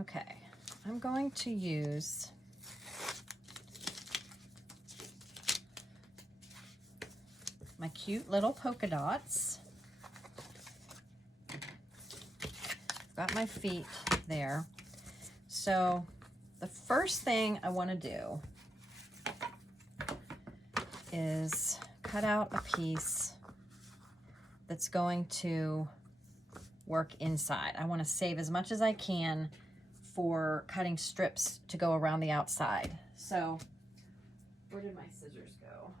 Okay, I'm going to use my cute little polka dots. Got my feet there. So the first thing I want to do is cut out a piece that's going to work inside. I want to save as much as I can for cutting strips to go around the outside. So where did my scissors go?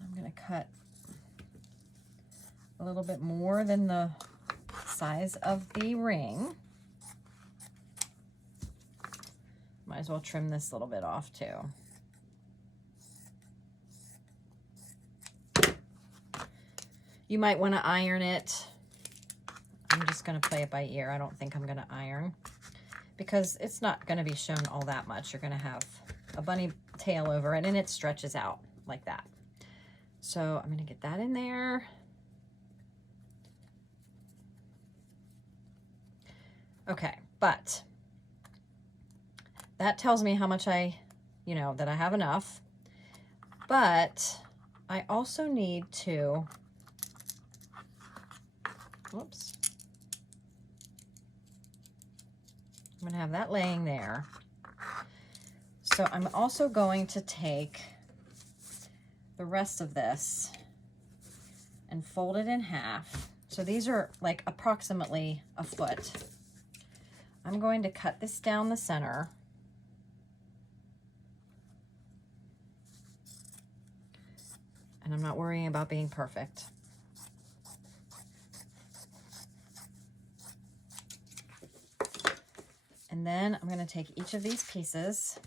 I'm going to cut a little bit more than the size of the ring. Might as well trim this little bit off too. You might want to iron it. I'm just going to play it by ear. I don't think I'm going to iron because it's not going to be shown all that much. You're going to have a bunny tail over it and it stretches out like that. So I'm going to get that in there. Okay, but that tells me how much that I have enough. But I also need to, whoops. I'm gonna have that laying there. So I'm also going to take the rest of this and fold it in half. So these are like approximately a foot. I'm going to cut this down the center. And I'm not worrying about being perfect. And then I'm going to take each of these pieces.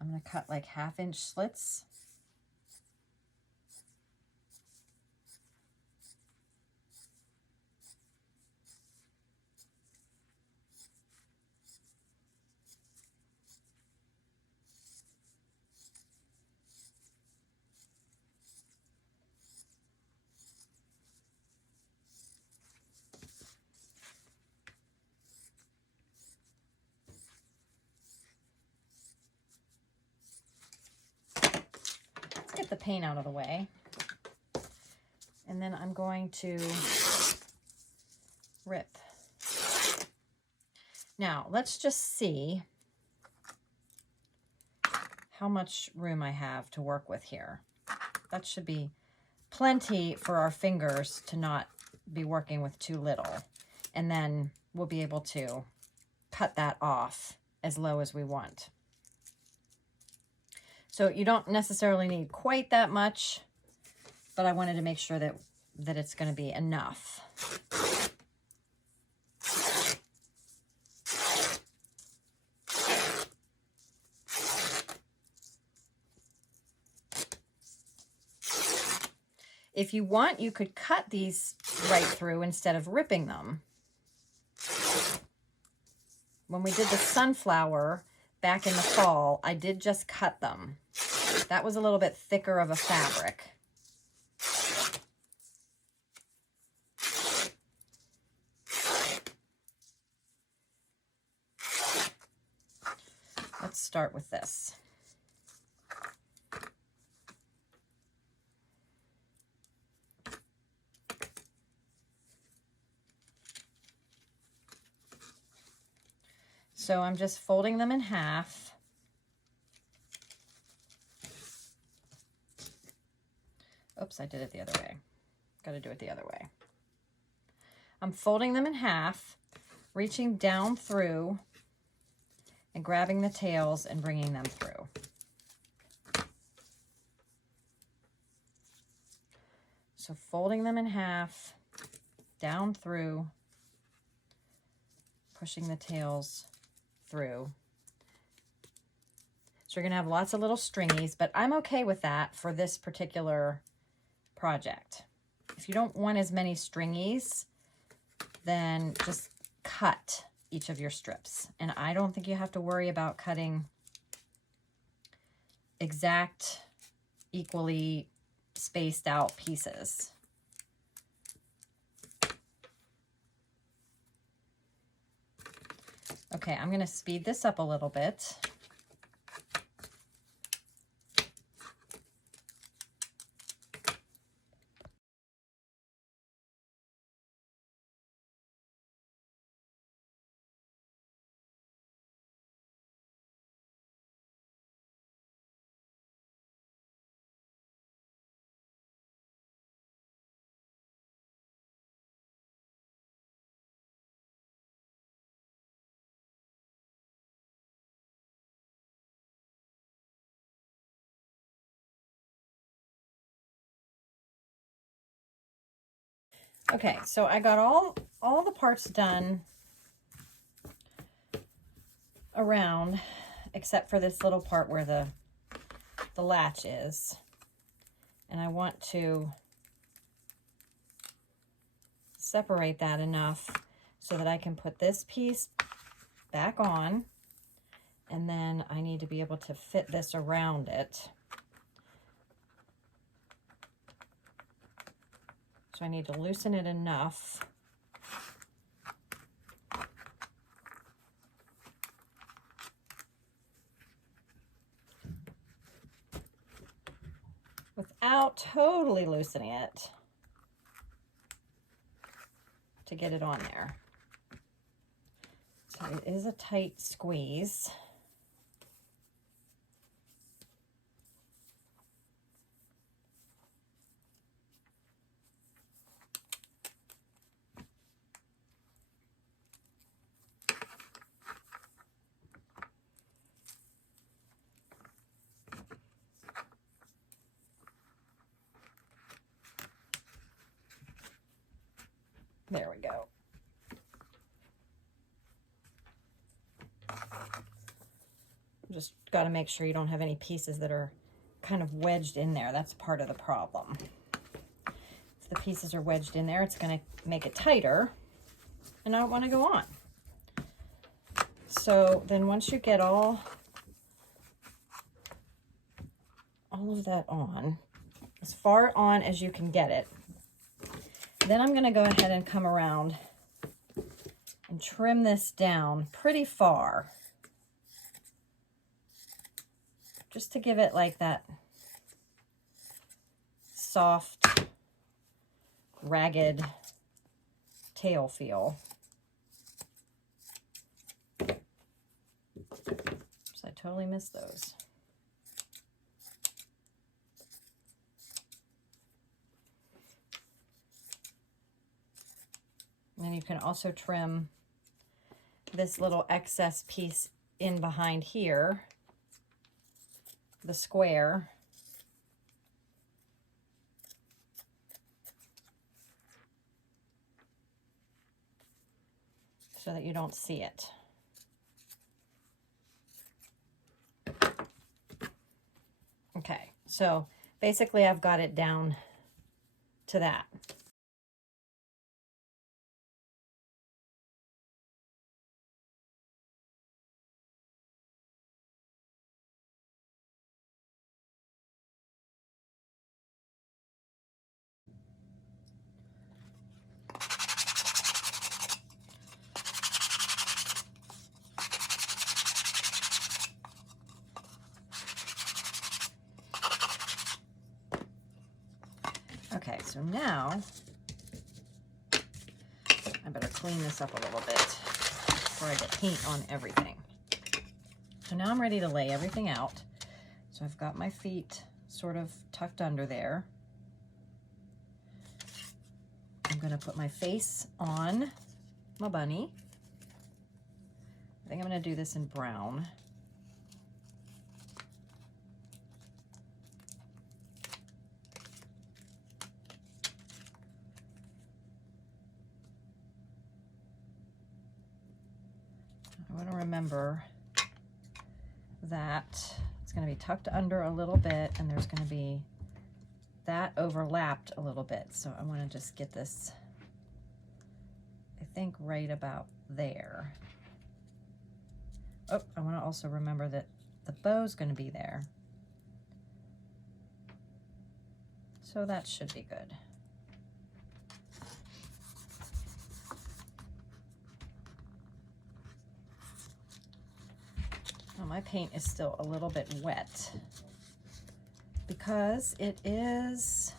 I'm going to cut like 1/2 inch slits. Get the paint out of the way. And then I'm going to rip. Now, let's just see how much room I have to work with here. That should be plenty for our fingers to not be working with too little. And then we'll be able to cut that off as low as we want. So you don't necessarily need quite that much, but I wanted to make sure that it's going to be enough. If you want, you could cut these right through instead of ripping them. When we did the sunflower back in the fall, I did just cut them. That was a little bit thicker of a fabric. Let's start with this. So I'm just folding them in half. Oops, I did it the other way. Got to do it the other way. I'm folding them in half, reaching down through and grabbing the tails and bringing them through. So folding them in half, down through, pushing the tails through. So you're going to have lots of little stringies, but I'm okay with that for this particular project. If you don't want as many stringies, then just cut each of your strips. And I don't think you have to worry about cutting exact, equally spaced out pieces. Okay, I'm going to speed this up a little bit. Okay, so I got all the parts done around, except for this little part where the latch is. And I want to separate that enough so that I can put this piece back on, and then I need to be able to fit this around it. So I need to loosen it enough without totally loosening it to get it on there. So it is a tight squeeze. There we go. Just got to make sure you don't have any pieces that are kind of wedged in there. That's part of the problem. If the pieces are wedged in there, it's going to make it tighter, and I don't want to go on. So then once you get all of that on, as far on as you can get it, then I'm going to go ahead and come around and trim this down pretty far, just to give it like that soft, ragged tail feel. So I totally missed those. And then you can also trim this little excess piece in behind here, the square. So that you don't see it. Okay, so basically I've got it down to that. Okay, so now I better clean this up a little bit before I get paint on everything. So now I'm ready to lay everything out. So I've got my feet sort of tucked under there. I'm going to put my face on my bunny. I think I'm going to do this in brown. I want to remember that it's going to be tucked under a little bit, and there's going to be that overlapped a little bit. So I want to just get this, I think, right about there. Oh, I want to also remember that the bow's going to be there. So that should be good. Now my paint is still a little bit wet because it is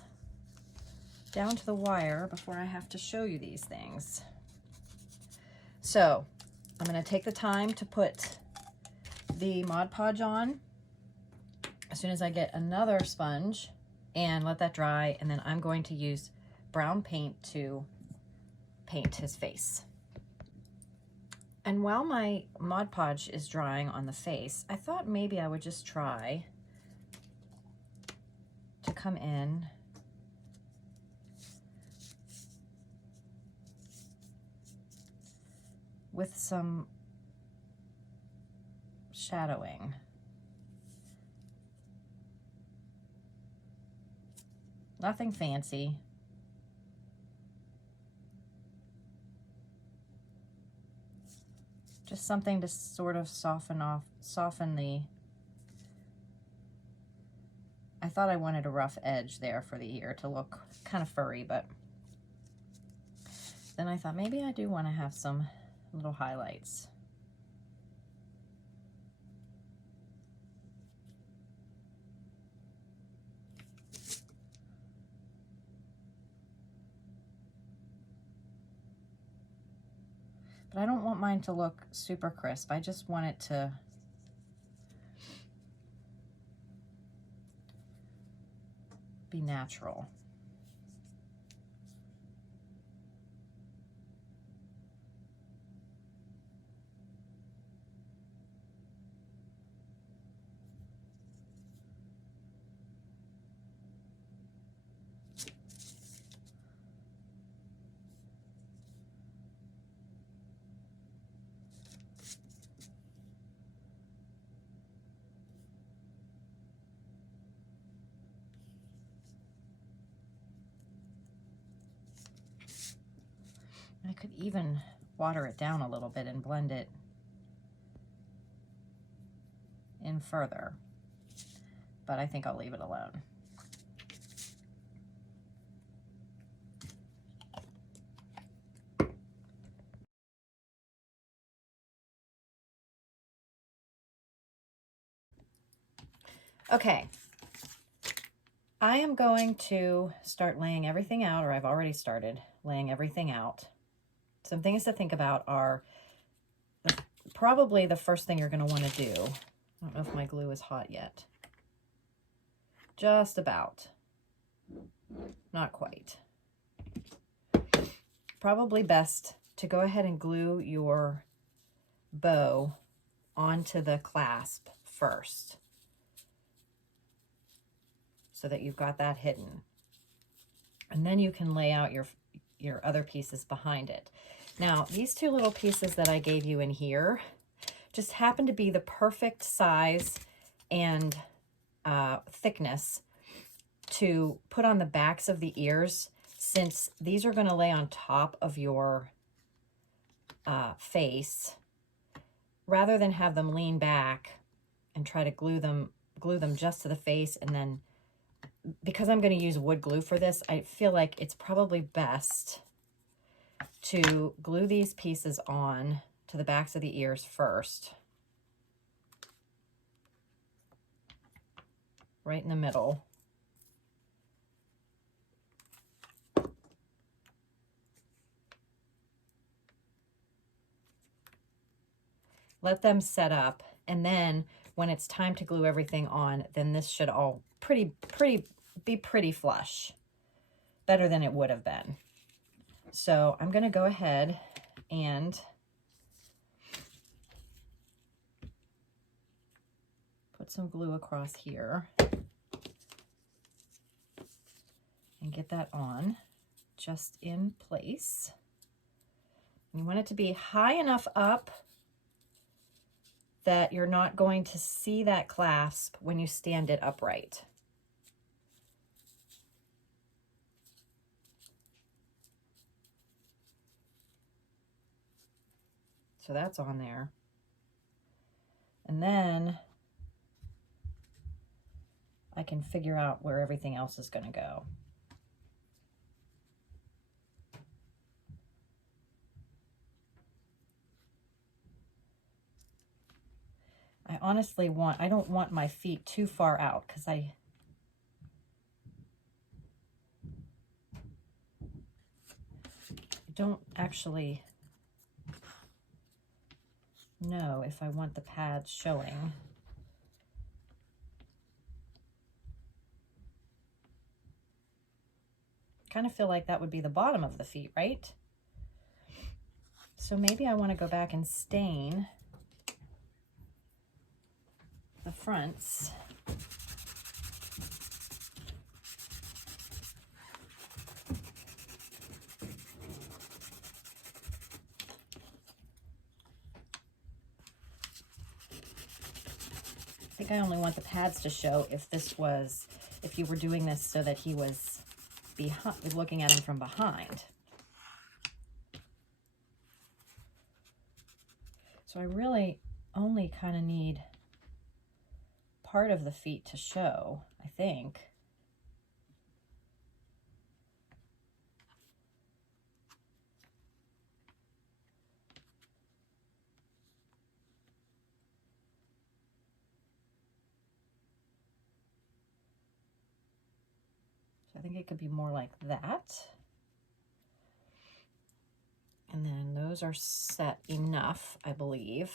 down to the wire before I have to show you these things. So I'm going to take the time to put the Mod Podge on as soon as I get another sponge and let that dry, and then I'm going to use brown paint to paint his face. And while my Mod Podge is drying on the face, I thought maybe I would just try to come in with some shadowing. Nothing fancy. Just something to sort of soften the, I thought I wanted a rough edge there for the ear to look kind of furry, but then I thought maybe I do want to have some little highlights. But I don't want mine to look super crisp. I just want it to be natural. I could even water it down a little bit and blend it in further, but I think I'll leave it alone. Okay, I am going to start laying everything out, or I've already started laying everything out. Some things to think about are probably the first thing you're going to want to do. I don't know if my glue is hot yet. Just about. Not quite. Probably best to go ahead and glue your bow onto the clasp first, so that you've got that hidden. And then you can lay out your other pieces behind it. Now, these two little pieces that I gave you in here just happen to be the perfect size and thickness to put on the backs of the ears, since these are going to lay on top of your face, rather than have them lean back and try to glue them just to the face. And then, because I'm going to use wood glue for this, I feel like it's probably best to glue these pieces on to the backs of the ears first, right in the middle. Let them set up, and then when it's time to glue everything on, then this should all be pretty flush, better than it would have been. So I'm going to go ahead and put some glue across here and get that on just in place. You want it to be high enough up that you're not going to see that clasp when you stand it upright. So that's on there. And then I can figure out where everything else is going to go. I honestly I don't want my feet too far out because I don't actually know if I want the pads showing. Kind of feel like that would be the bottom of the feet, right? So maybe I want to go back and stain the fronts. I think I only want the pads to show if you were doing this so that he was looking at him from behind. So I really only kind of need part of the feet to show, I think. So I think it could be more like that. And then those are set enough, I believe.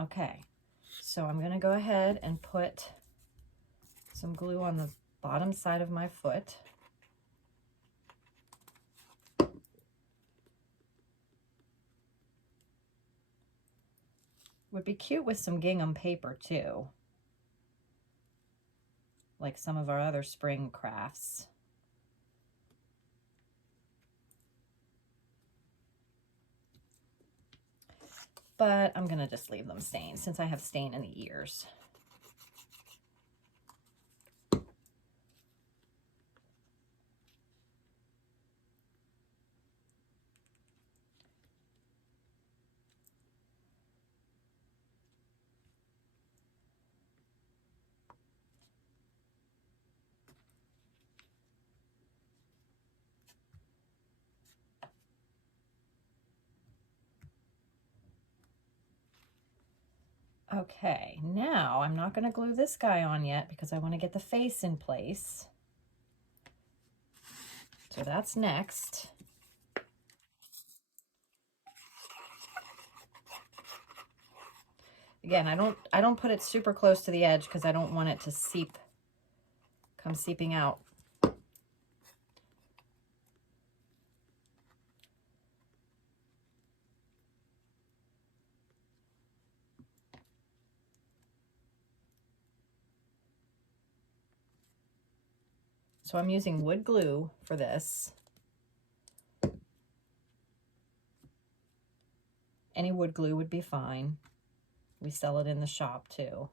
Okay, so I'm going to go ahead and put some glue on the bottom side of my foot. Would be cute with some gingham paper too, like some of our other spring crafts. But I'm gonna just leave them stained since I have stain in the ears. Okay, now I'm not going to glue this guy on yet because I want to get the face in place. So that's next. Again, I don't put it super close to the edge because I don't want it to come seeping out. So I'm using wood glue for this. Any wood glue would be fine. We sell it in the shop too,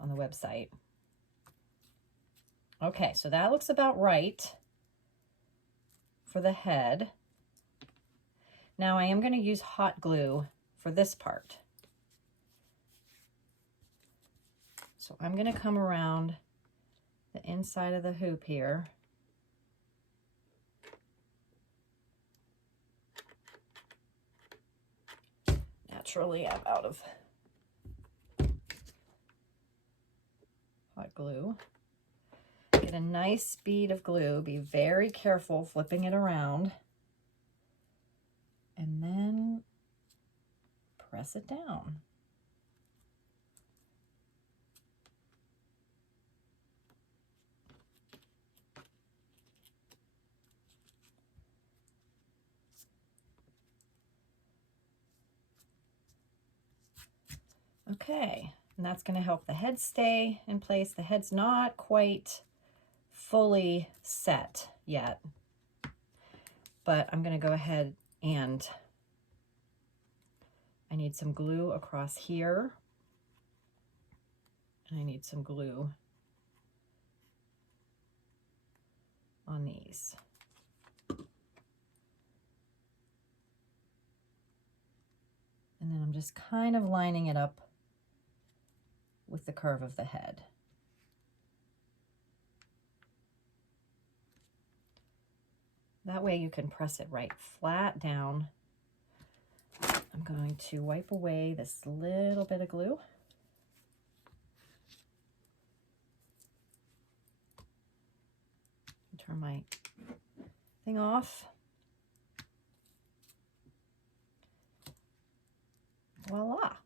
on the website. Okay, so that looks about right for the head. Now I am going to use hot glue for this part. So I'm going to come around the inside of the hoop here. Naturally, I'm out of hot glue. Get a nice bead of glue. Be very careful flipping it around. And then press it down. Okay, and that's going to help the head stay in place. The head's not quite fully set yet, but I'm going to go ahead and I need some glue across here, and I need some glue on these. And then I'm just kind of lining it up with the curve of the head. That way you can press it right flat down. I'm going to wipe away this little bit of glue. Turn my thing off. Voila.